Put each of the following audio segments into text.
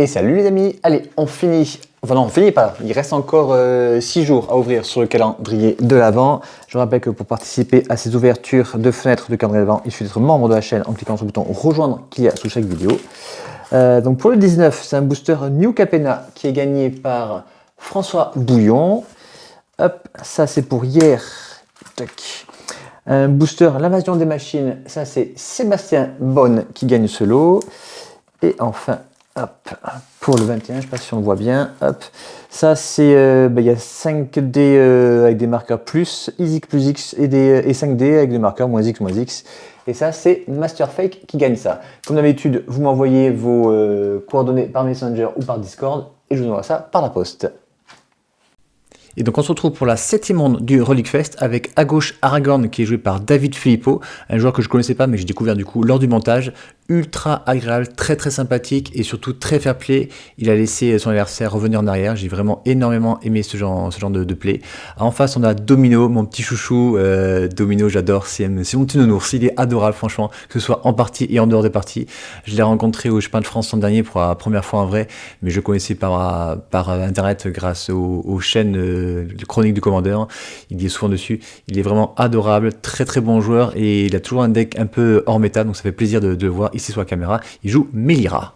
Et salut les amis, allez on finit, enfin non on finit pas, il reste encore 6 jours à ouvrir sur le calendrier de l'Avent. Je rappelle que pour participer à ces ouvertures de fenêtres de calendrier de l'Avent, il suffit d'être membre de la chaîne en cliquant sur le bouton rejoindre qu'il y a sous chaque vidéo. Donc pour le 19, c'est un booster New Capena qui est gagné par François Bouillon. Hop, ça c'est pour hier. Tac. Un booster L'invasion des machines, ça c'est Sébastien Bonne qui gagne ce lot. Et enfin, hop, pour le 21, je ne sais pas si on le voit bien, hop, ça c'est, il y a 5D avec des marqueurs plus, X plus X et 5D avec des marqueurs moins X moins X. Et ça c'est Masterfake qui gagne ça. Comme d'habitude, vous m'envoyez vos coordonnées par Messenger ou par Discord et je vous envoie ça par la poste. Et donc on se retrouve pour la 7e ronde du Relic Fest avec à gauche Aragorn qui est joué par David Filippo, un joueur que je ne connaissais pas mais j'ai découvert du coup lors du montage. Ultra agréable, très sympathique et surtout très fair play. Il a laissé son adversaire revenir en arrière. J'ai vraiment énormément aimé ce genre de play. En face, on a Domino, mon petit chouchou. Domino, j'adore. C'est mon petit nounours. Il est adorable, franchement, que ce soit en partie et en dehors des parties. Je l'ai rencontré au Chemin de France l'an dernier pour la première fois en vrai, mais je le connaissais par internet grâce aux chaînes chroniques du commandeur. Il y est souvent dessus. Il est vraiment adorable, très bon joueur et il a toujours un deck un peu hors méta, donc ça fait plaisir de le voir ici sur la caméra. Il joue Melira.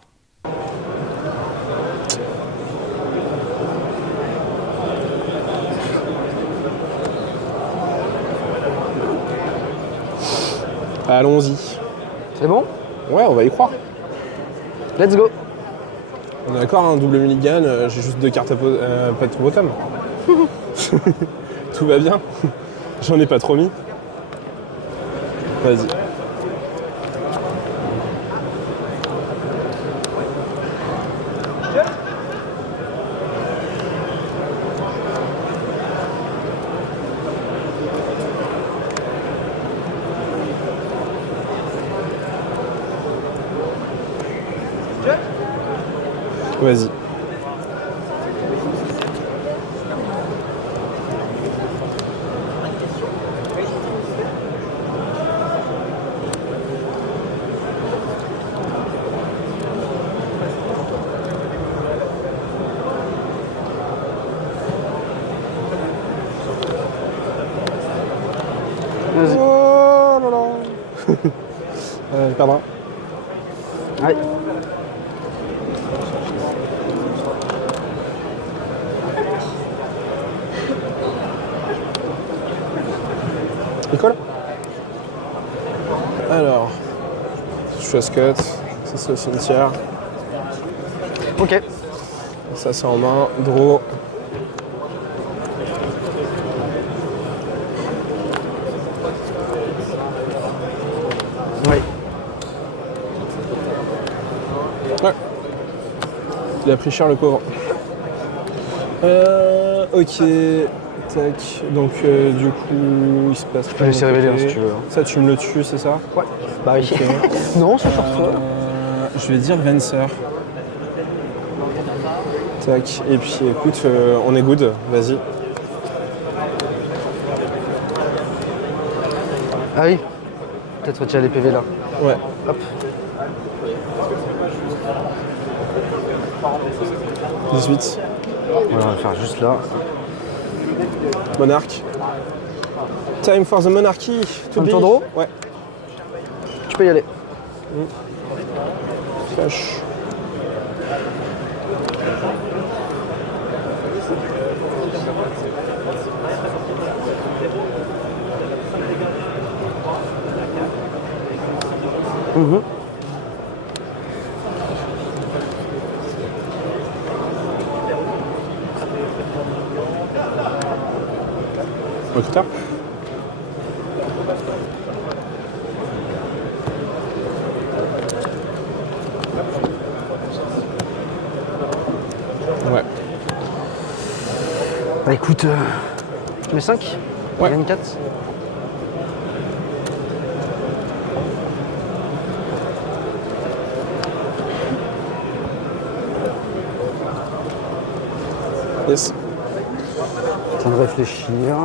Allons-y. C'est bon? Ouais, on va y croire. Let's go. On est d'accord, un double mulligan, j'ai juste 2 cartes pas de bottom. Tout va bien. J'en ai pas trop mis. Vas-y. Vas-y. Vas-y. Oh là là. Je perdrai. Allez. Il colle. Alors, chose cut, ça c'est au cimetière. Ok. Ça c'est en main, draw. Oui. Ouais. Il a pris cher le pauvre. Ok. Tac. Donc du coup, il se passe Je peux laisser révéler si tu veux. Ça, tu me le tues, c'est ça? Ouais. Bah oui. Ok. Non, c'est forceux. Je vais dire Venser. Tac. Et puis écoute, on est good. Vas-y. Ah oui. Peut-être retirer les PV là. Ouais. Hop. 18. Voilà, on va faire juste là. Monarque. Time for the monarchy. Un tour de roue? Ouais. Tu peux y aller. Flash. Recruteur. Ouais. Bah écoute, tu mets 5? Ouais. 24. Yes. En train de réfléchir.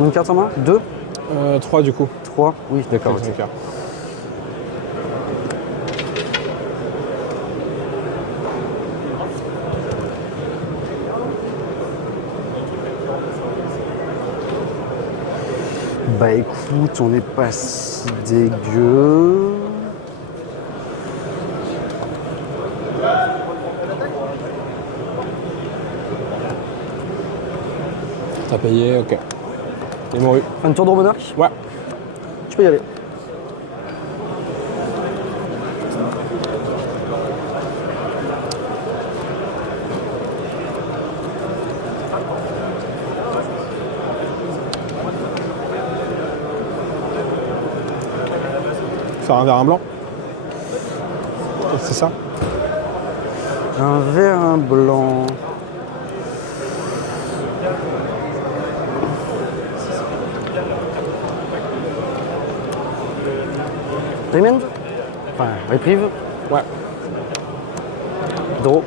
Combien de cartes en main 2 3 du coup. 3 Oui, d'accord. Avec Ok. 5 cartes. Bah écoute, on n'est pas si dégueu. T'as payé, ok. Et mouru. Fin de tour de Monarque. Ouais. Tu peux y aller. Faire un verre, un blanc. C'est ça. Un vert, un blanc. Remand. Enfin, reprieve. Ouais. Draw.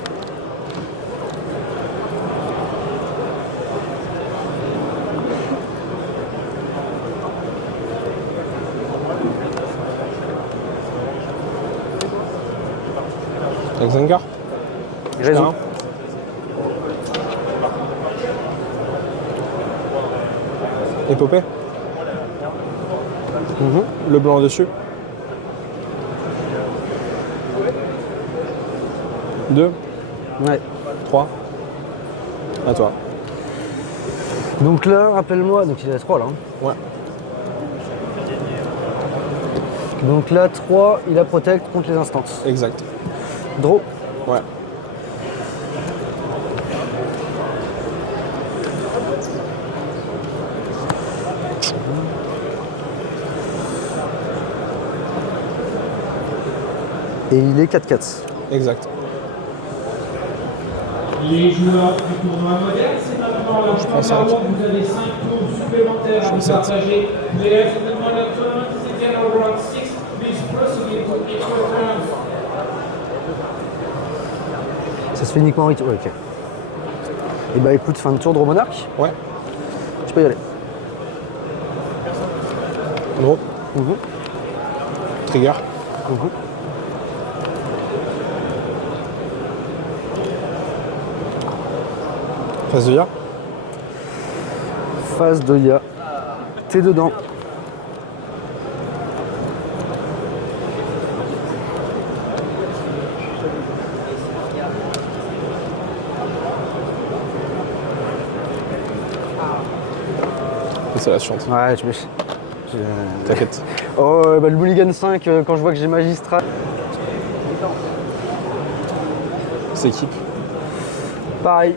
Avec 5 cartes. Raison. Un. Épopée. Le blanc dessus. 2, Ouais. 3. À toi. Donc là, rappelle-moi, donc il est à 3 là. Hein. Ouais. Donc là, 3, il a protect contre les instances. Exact. Draw. Ouais. Et il est 4-4. Exact. Les joueurs du tournoi moderne, c'est maintenant la première ronde. Vous avez 5 tours supplémentaires à vous partager. Players in the modern tournament, c'est general round 6. Please proceed to equal turns. Ça se fait uniquement en rythme. Ouais, ok. Et bah écoute, fin de tour de Monarque. Ouais. Tu peux y aller. Gros. Mhm. Trigger. Mhm. Face de ya. Phase de Ya. T'es dedans. Et c'est la chiante. Ouais, T'inquiète. Oh, bah le Mulligan 5, quand je vois que j'ai magistrat. C'est équipe. Pareil.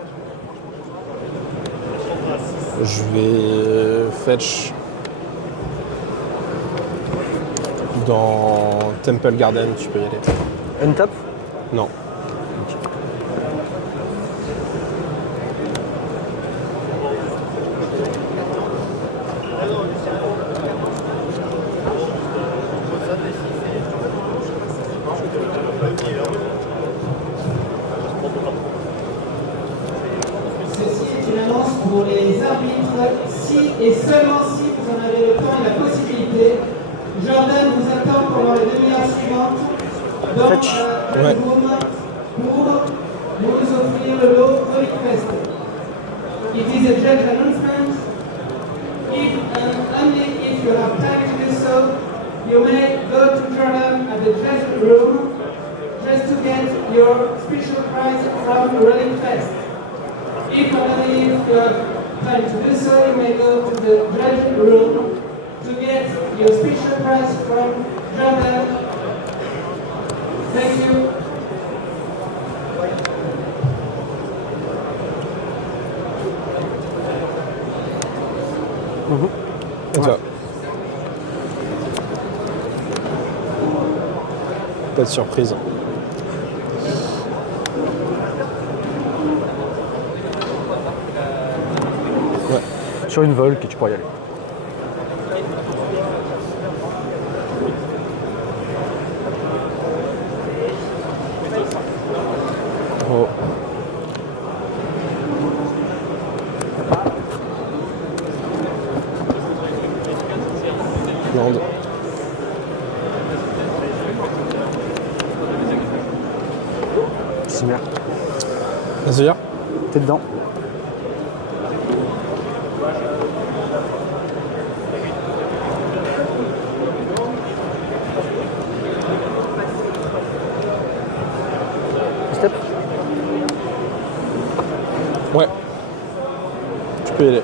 Je vais fetch dans Temple Garden, tu peux y aller. Untap. Non. Ceci est une annonce pour les arbitres. Si et seulement si vous en avez le temps et la possibilité, Jordan vous attend pendant les demi-heures suivantes dans Fetch. le Ouais. room pour vous offrir le lot Relic Fest. It is a judge announcement. If and only if you have time to do so, you may go to Jordan at the judge room just to get your special prize from Relic Fest. If and only if you have time to do so, you may go to the judge room to get your special prize from Jordan. Thank you. Et toi. Pas de surprise. Ouais. Sur une vol que tu pourrais y aller. Oh. viande. C'est bien. Vas-y, viens. T'es dedans. Step. Ouais. Tu peux y aller.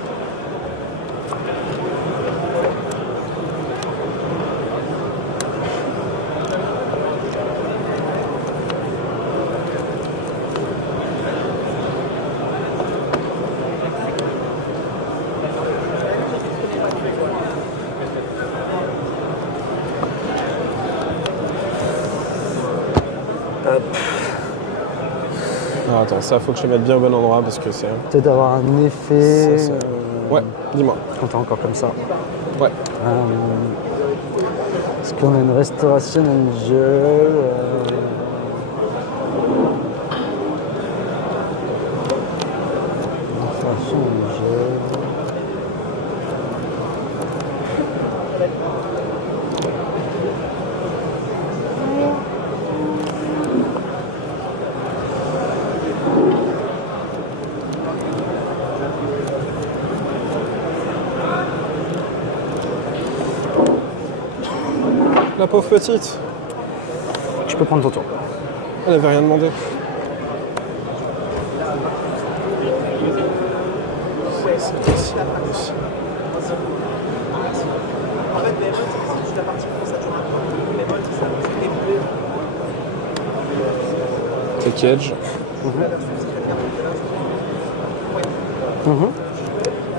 Ah, attends, ça faut que je le mette bien au bon endroit parce que c'est. Peut-être avoir un effet. Ouais, dis-moi. Quand t'es encore comme ça. Ouais. Est-ce qu'on a une restauration angel Restauration angel. La pauvre petite. Tu peux prendre ton tour. Elle avait rien demandé. C'est Cage.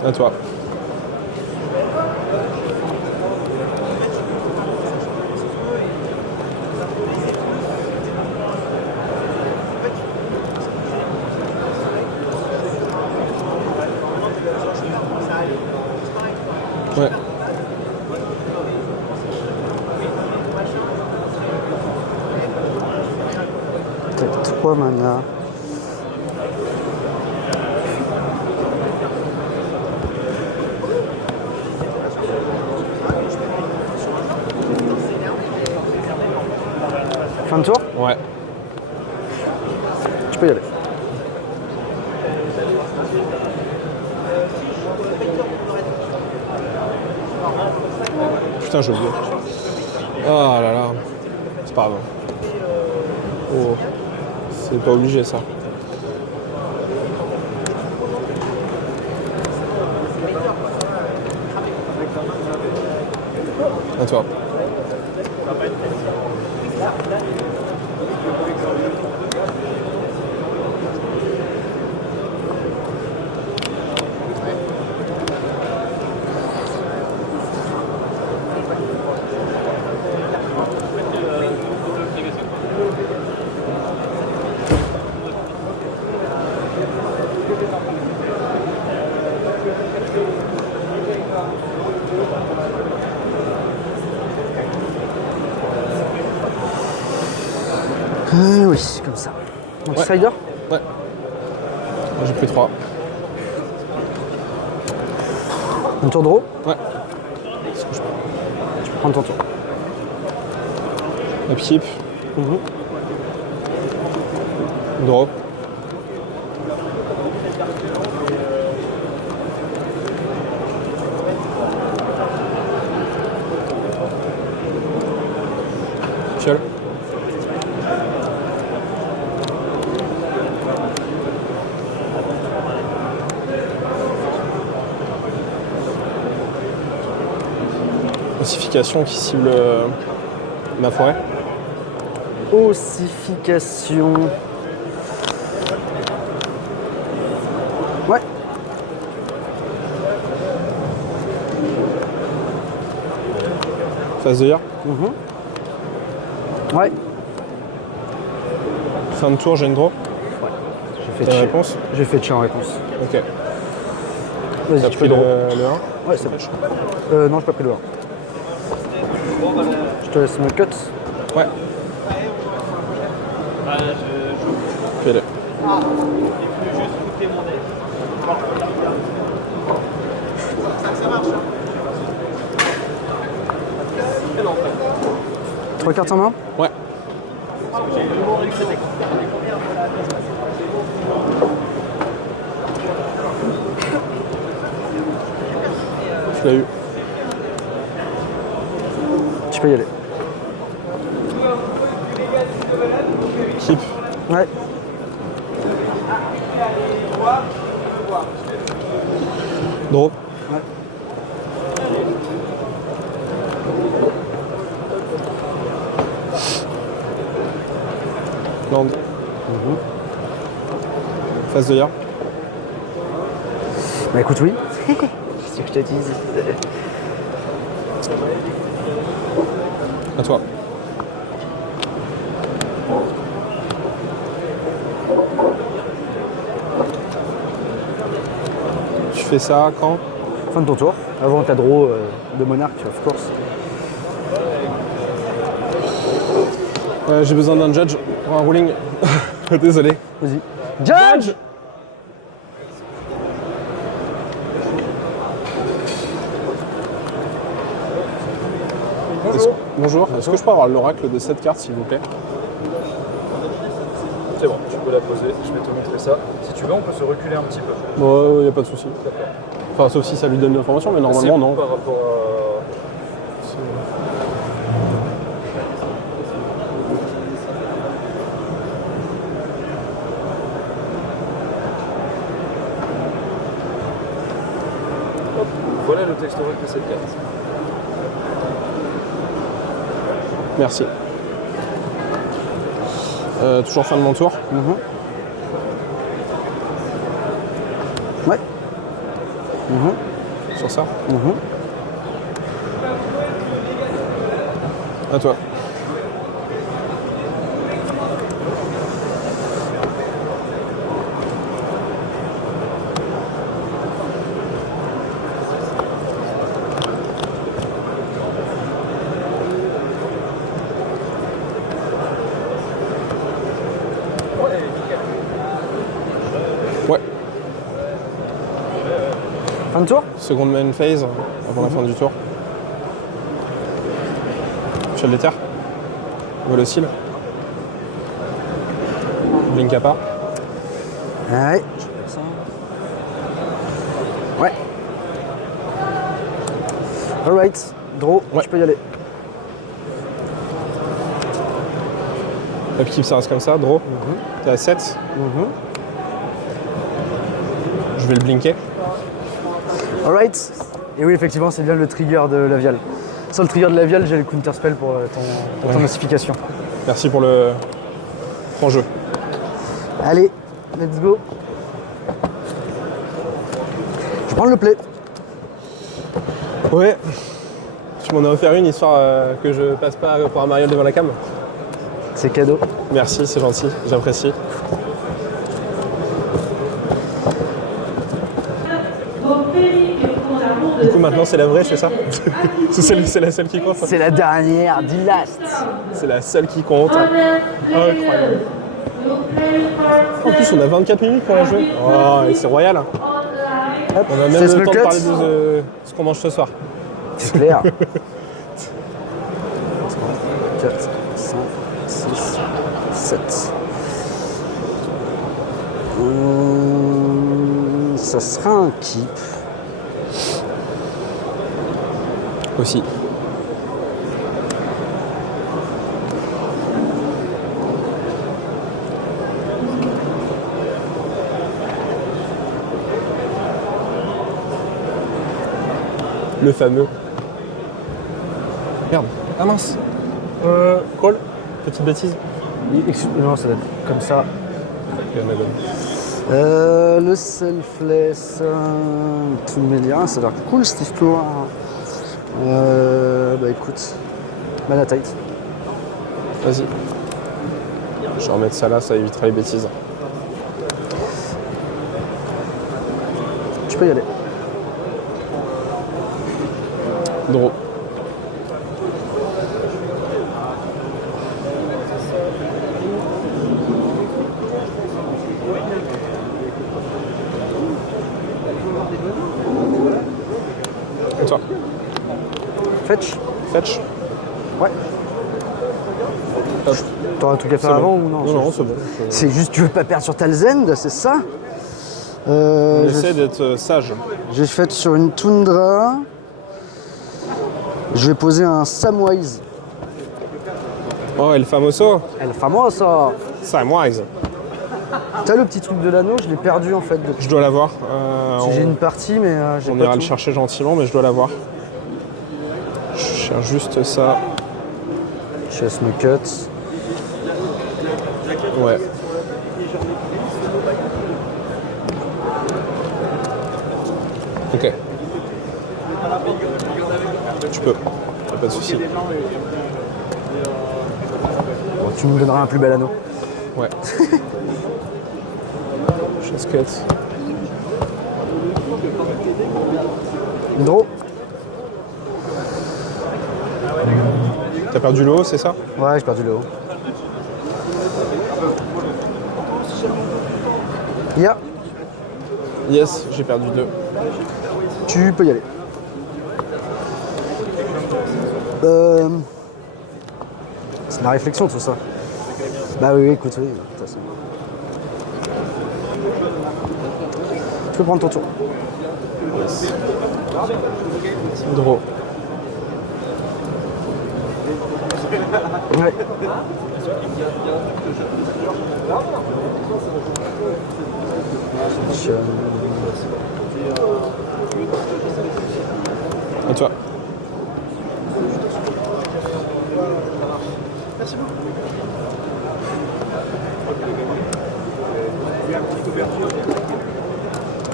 À toi. Ouais. T'as 3 mana. Fin de tour? Ouais. Tu peux y aller. Putain, j'ai oublié. Oh là là. C'est pas grave. Oh. C'est pas obligé ça. À toi. Oui, comme ça. Donc Ouais. Strider? Ouais. J'ai pris 3. Un tour de draw? Ouais. Tu peux prendre ton tour. Upkeep. Draw. Fiole. Ossification qui cible ma forêt. Ossification. Ouais. Phase de guerre. Ouais. Fin de tour, j'ai une draw. J'ai T'as fait une réponse? J'ai fait en réponse. Ok. Vas-y, T'as tu pris peux le draw. 1. Ouais, c'est bon. Non, j'ai pas pris le 1. Je te laisse me cut. Ouais. Puis aller. 3 cartes en main. Ouais. Tu l'as eu. Tu peux y aller. Keep. Ouais. Draw. Ouais. Land. Face de hier. Bah écoute, oui. Qu'est-ce que je te dise? À toi. Tu fais ça quand? Fin de ton tour. Avant ta draw de monarque, of course. J'ai besoin d'un judge pour un ruling. Désolé. Vas-y. Judge! Bonjour. Est-ce que je peux avoir l'oracle de cette carte, s'il vous plaît? C'est bon, tu peux la poser, je vais te montrer ça. Si tu veux, on peut se reculer un petit peu. Bon, il n'y a pas de souci. Enfin, sauf si ça lui donne l'information, mais normalement, non. Par rapport à... Hop, voilà le texte oracle de cette carte. Merci. Toujours fin de mon tour. Ouais. Sur ça. À toi. Ouais. Fin de tour? Seconde main phase avant la fin du tour. Shell des terres. Volocile. Blink à part. Ouais. Ouais. Alright. Draw, Ouais. tu peux y aller. Upkeep, ça reste comme ça. Draw. T'es à 7. Je vais le blinker. Alright. Et oui, effectivement, c'est bien le trigger de Lavial. Sur le trigger de Lavial, j'ai le counterspell pour ton massification. Merci pour le jeu. Allez, let's go. Je prends le play. Ouais. Tu m'en as offert une histoire que je passe pas pour un mariole devant la cam. C'est cadeau. Merci, c'est gentil, j'apprécie. Du coup maintenant c'est la vraie, c'est ça? C'est la seule qui compte. C'est la dernière, the last. C'est la seule qui compte. Incroyable. En plus on a 24 minutes pour la jouer. Oh, et c'est royal. Hop, On a même cesse le le temps de cut. parler de ce qu'on mange ce soir. C'est clair. 4, 5, 6, 7. Ça sera un keep. Aussi. Le fameux. Merde. Ah mince. Call. Petite bêtise. Non, ça doit être comme ça. Le selfless, tout média, ça a l'air cool cette histoire. Bah écoute, mana tight. Vas-y. Je vais remettre ça là, ça évitera les bêtises. Tu peux y aller. Draw. Et toi? Fetch. Fetch. Ouais. T'auras un truc à faire C'est avant bon. ou non? Non, c'est bon. C'est juste tu veux pas perdre sur Talzend, c'est ça? J'essaie d'être sage. J'ai fait sur une Tundra. Je vais poser un Samwise. Oh, El Famoso. El famoso. Samwise. T'as le petit truc de l'anneau, je l'ai perdu en fait. Je dois l'avoir. J'ai une partie, mais j'ai On pas ira tout. le chercher gentiment, mais je dois l'avoir. Je cherche juste ça. Chess me cut. Ouais. Ok. Tu peux. Y'a pas de souci. Bon, tu me donneras un plus bel anneau. Ouais. Chess cut. Draw. T'as perdu le haut, c'est ça? Ouais, j'ai perdu le haut. Ya, Yes, j'ai perdu 2. tu peux y aller. C'est de la réflexion tout ça. Bah oui, écoute, oui, de toute façon. Tu peux prendre ton tour. Draw. Ouais. À toi.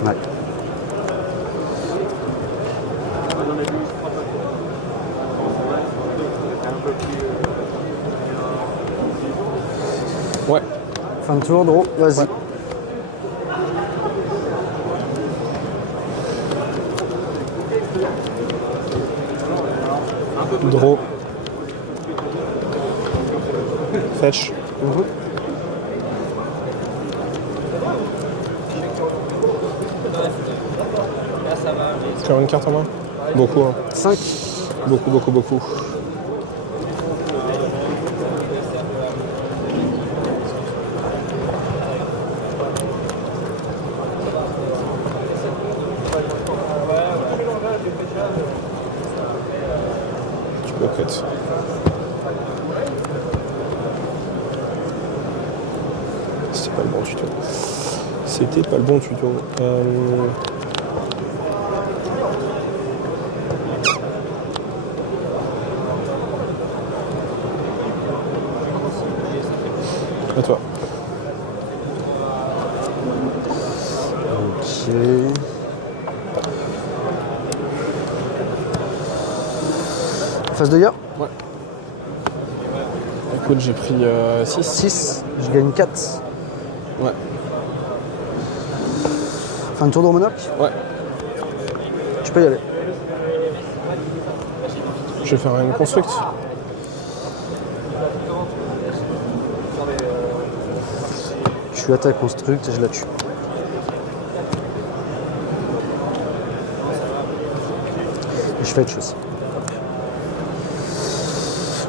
Ouais. Ouais. Fin de tour, draw, vas-y. Draw. Fetch. Tu as une carte en main? Beaucoup, hein. 5. Beaucoup, beaucoup, beaucoup. Tu peux cut. C'était pas le bon tuto. C'était pas le bon tuto. À toi. Ok. Face de ya. Ouais. Écoute, j'ai pris 6. 6. Je gagne 4. Ouais. Fin de tour de Monarque. Ouais. Tu peux y aller. Je vais faire une construct. Tu attaques construct et je la tue. Et je fetch aussi.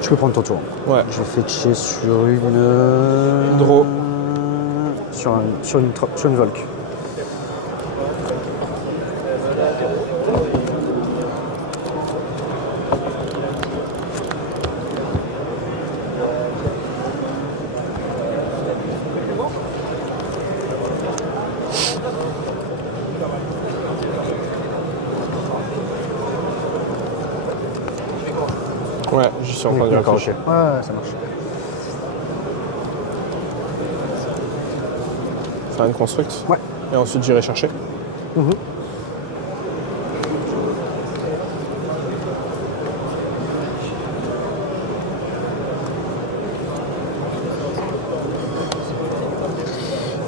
Tu peux prendre ton tour. Ouais. Je vais fetcher sur une... Draw. Sur une Volk. Ouais, je suis en train de D'accord, réfléchir. ok. Ouais, ça marche. Faire une construct. Ouais. Et ensuite j'irai chercher.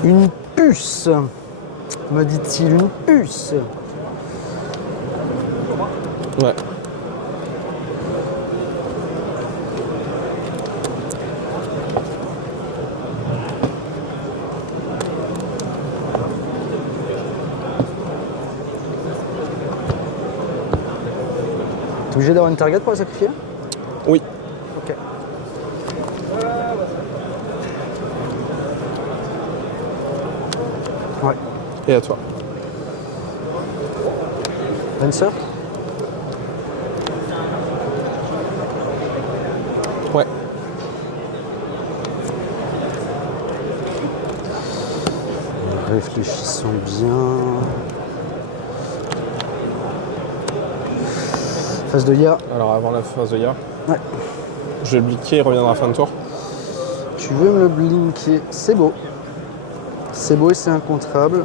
Une puce, me dit-il, une puce. Ouais. T'es obligé d'avoir une target pour la sacrifier? Oui. Ok. Et à toi. Lancer. Ouais. Réfléchissons bien. Phase de guerre. Alors avant la phase de guerre. Ouais. Je vais le bliquer, il reviendra à la fin de tour. Tu veux me le blinker? C'est beau. C'est beau et c'est incontrable.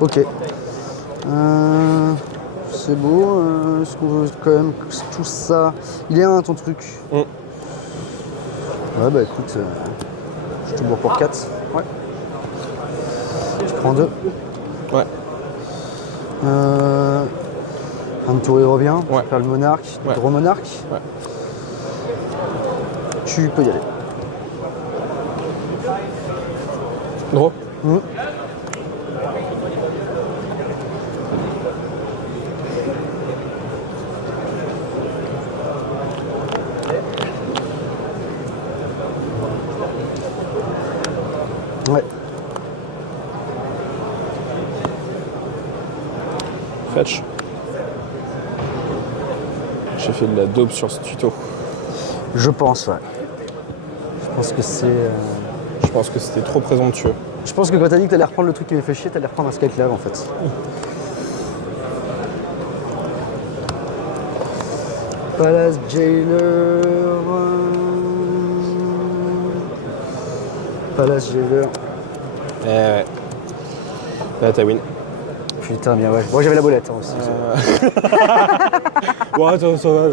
Ok. C'est beau. Est-ce qu'on veut quand même tout ça? Il est un ton truc. Mm. Ouais bah écoute, je te bourre pour 4. Ouais. Tu prends 2. Ouais. Un tour il revient. Ouais. Tu perds le monarque. Ouais. Gros monarque. Ouais. Tu peux y aller. Gros. Mm. Ouais. Fetch. J'ai fait de la dope sur ce tuto. Je pense, ouais. Je pense que c'est. Je pense que c'était trop présomptueux. Je pense que quand t'as dit que t'allais reprendre le truc qui m'avait fait chier, t'allais reprendre un Skyclave en fait. Palace Jailer. Palace Jailer. Eh ouais. Là, t'as win. Putain, bien ouais. Moi j'avais la bolette hein, aussi. Ouais, attends, ça va.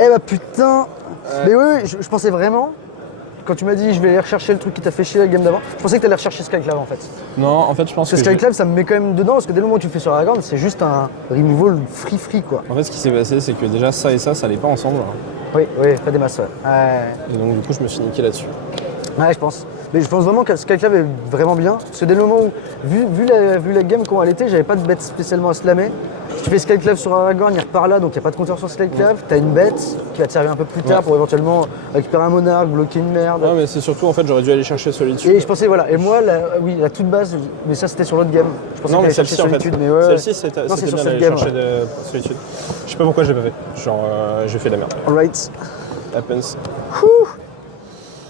Eh bah putain. Mais oui, je pensais vraiment. Quand tu m'as dit je vais aller rechercher le truc qui t'a fait chier la game d'avant, je pensais que t'allais rechercher Skyclave en fait. Non, en fait, je pense Parce que que. Skyclave ça me met quand même dedans parce que dès le moment où tu le fais sur Aragorn, c'est juste un removal free quoi. En fait, ce qui s'est passé, c'est que déjà ça et ça allait pas ensemble. Oui, pas des masses, ouais. Et donc, du coup, je me suis niqué là-dessus. Ouais, je pense. Mais je pense vraiment que Skyclave est vraiment bien. Parce que dès le moment où, vu la game comment elle était, j'avais pas de bête spécialement à slammer. Si tu fais Skyclave sur Aragorn, il repart là, donc il n'y a pas de compteur sur Skyclave. T'as une bête qui va te servir un peu plus tard Ouais. pour éventuellement récupérer un monarque, bloquer une merde. Ouais, mais c'est surtout, en fait, j'aurais dû aller chercher celui dessus. Et je pensais, voilà. Et moi, la toute base, mais ça c'était sur l'autre game. Je pensais Non, que mais t'allais chercher celle-ci, en fait. Solitude, mais ouais. Celle-ci, c'était Non, c'est sur bien cette d'aller game. chercher de solitude. Je sais pas pourquoi je l'ai pas fait. Genre, j'ai fait de la merde. Alright. Happens.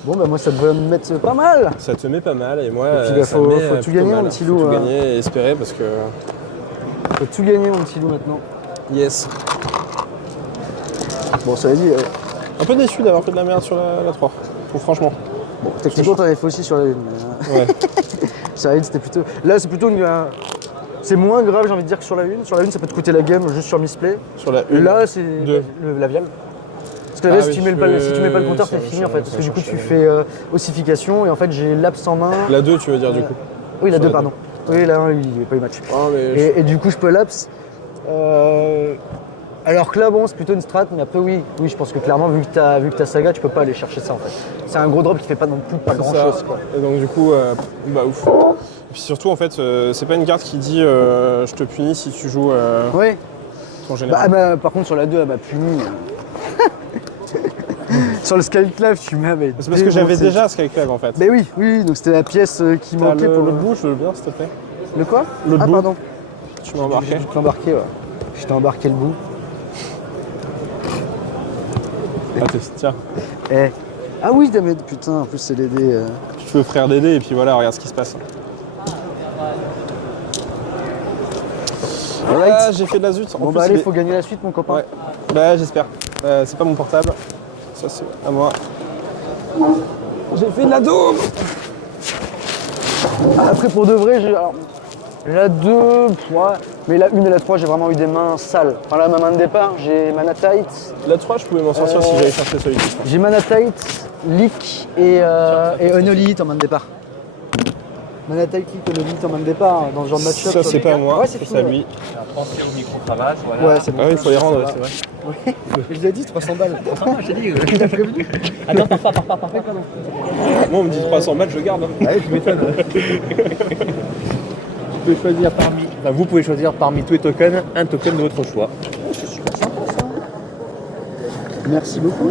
Bon, bah moi ça devrait me mettre pas mal. Ça te met pas mal et moi, puis, bah, ça faut- me met faut tout plutôt gagner, mal. mon petit Faut loup, tout hein. gagner et espérer parce que. Faut tout gagner, mon petit loup, maintenant. Yes. Bon, ça veut dire. Un peu déçu d'avoir fait de la merde sur la 3. Franchement. Bon, techniquement, t'en avais fait aussi sur la 1. Ouais. Sur la 1, c'était plutôt. Là, c'est plutôt une. C'est moins grave, j'ai envie de dire, que sur la 1. Sur la 1, ça peut te coûter la game juste sur misplay. Sur la Et 1. là, c'est deux. la viale. Parce que là, Ah si, oui, tu mets je pas, peux- si tu mets pas le compteur, ça- c'est fini ça- en fait. Parce ça que du coup, cherche tu la fais ossification et en fait, j'ai l'apse en main. La 2, tu veux dire, du coup. Oui, la Sur 2, la pardon. Oui, la 1, il n'y a pas eu match. Ah, mais. Et du coup, je peux lapse. Alors que là, bon, c'est plutôt une strat, mais après, oui, je pense que clairement, vu que t'as Saga, tu peux pas aller chercher ça en fait. C'est un gros drop qui fait pas non plus pas grand ça. chose quoi. Et donc, du coup, bah ouf. Et puis surtout, en fait, c'est pas une carte qui dit je te punis si tu joues Ouais. ton général. Bah, par contre, sur la 2, elle m'a puni. Sur le Skyclave, tu m'avais. C'est parce que j'avais déjà Skyclave en fait. Mais oui, donc c'était la pièce qui T'as manquait pour l'autre bout, je veux bien, s'il te plaît. Le quoi? L'autre Ah, bout. pardon. Tu m'as embarqué. J'ai dû te l'embarquer, ouais. Je t'ai embarqué le bout. Ah, tiens, Ah oui, mais putain, en plus, c'est les dés. tu peux offrir des dés et puis voilà, regarde ce qui se passe. Alright. Ah, j'ai fait de la zut. En Bon, plus, bah, allez, il est- faut gagner la suite, mon copain. Ouais. Bah, j'espère. C'est pas mon portable. Ça, c'est à moi. J'ai fait de la daube. Après, pour de vrai, alors, la 2, ouais, mais la 1 et la 3, j'ai vraiment eu des mains sales. Enfin, là, ma main de départ, j'ai Mana Tight, La 3, je pouvais m'en sortir si j'allais chercher celui-ci. j'ai Mana Tight, Leak et Unholy en main de départ. Mana Tight, Leak, Unholy en main de départ, dans ce genre de match-up. Ça, c'est pas à moi. Ouais, c'est ça, fini. c'est à lui. Transfert au micro-cravache, voilà. Ouais, c'est bon. Ah oui, il faut les rendre, c'est vrai. Je l'ai dit, 300 balles. Je t'ai dit, tu l'as prévenu. Attends, pars. Moi, on me dit 300 balles, je garde. hein. Ouais, tu m'étonnes. Vous pouvez choisir parmi tous les tokens un token de votre choix. Merci beaucoup.